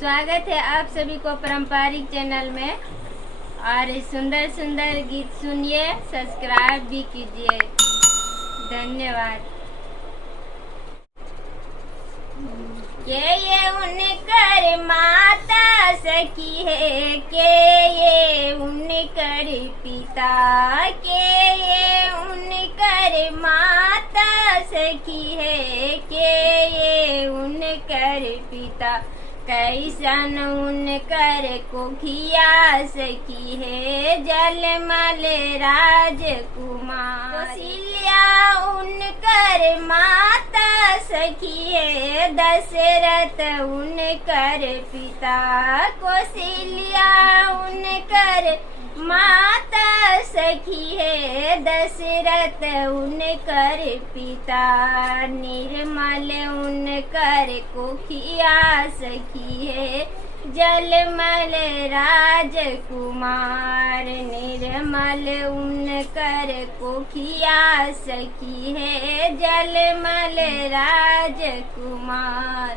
स्वागत है आप सभी को पारंपरिक चैनल में। और सुंदर सुंदर गीत सुनिए, सब्सक्राइब भी कीजिए। धन्यवाद। ये उनकर माता सखी है, के ये उनकर पिता, के ये उनकर माता सखी है, के ये उनकर पिता। कैसन उनकर कोखिया सखी है, जलमल राजकुमार। कौशल्या उनकर माता सखी है, दशरथ उनकर पिता। कौशल्या उनकर माता सखी है, दशरथ उनकर पिता। निर्मल उनकर कोखिया सखी है, जलमल राजकुमार। निर्मल उनकर कोखिया सखी है, जलमल राजकुमार।